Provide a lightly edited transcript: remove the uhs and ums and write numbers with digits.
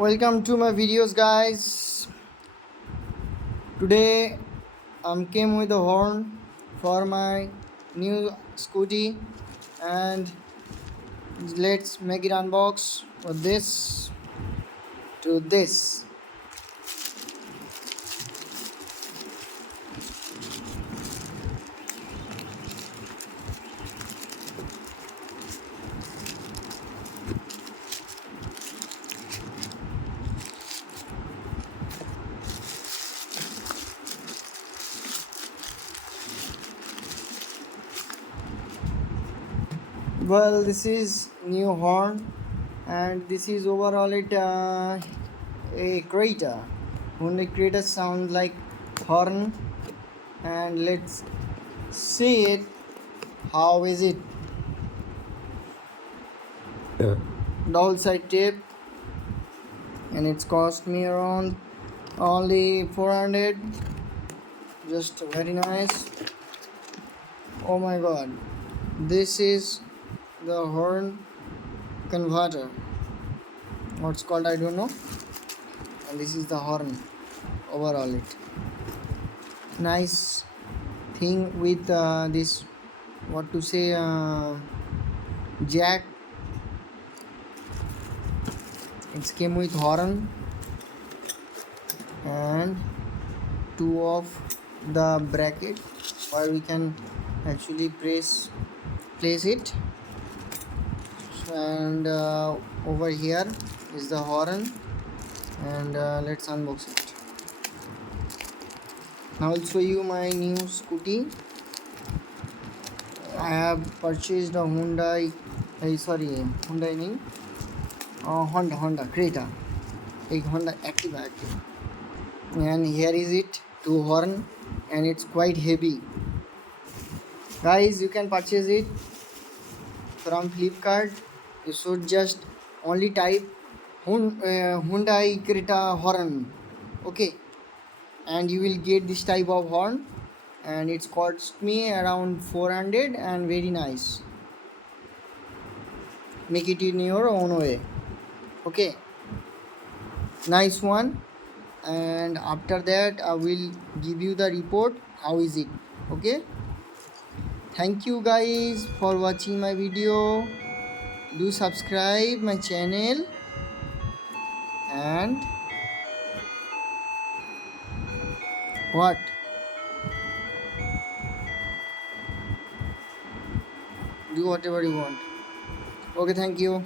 Welcome to my videos, guys. Today I'm came with a horn for my new scooty, and let's make it unbox for this to this. Well, this is new horn, and this is overall a Creta. Only Creta sound like horn, and let's see it. How is it? Double side tape, and it's cost me around only 400. Just very nice. Oh my god, this is the horn converter. What's called, I don't know. And this is the horn overall. It nice thing with this, what to say, jack. It came with horn and two of the bracket where we can actually place it. And over here is the horn, and let's unbox it. Now I'll show you my new scooty. I have purchased a Hyundai nahi, Honda Creta, a Honda Activa, and here is it, two horn, and it's quite heavy. Guys, you can purchase it from Flipkart. You should just only type Hyundai Creta horn, okay, and you will get this type of horn, and it's cost me around 400, and very nice. Make it in your own way, okay, nice one. And after that I will give you the report how is it, okay. Thank you guys for watching my video. Do subscribe my channel, and what, do whatever you want. Okay, thank you.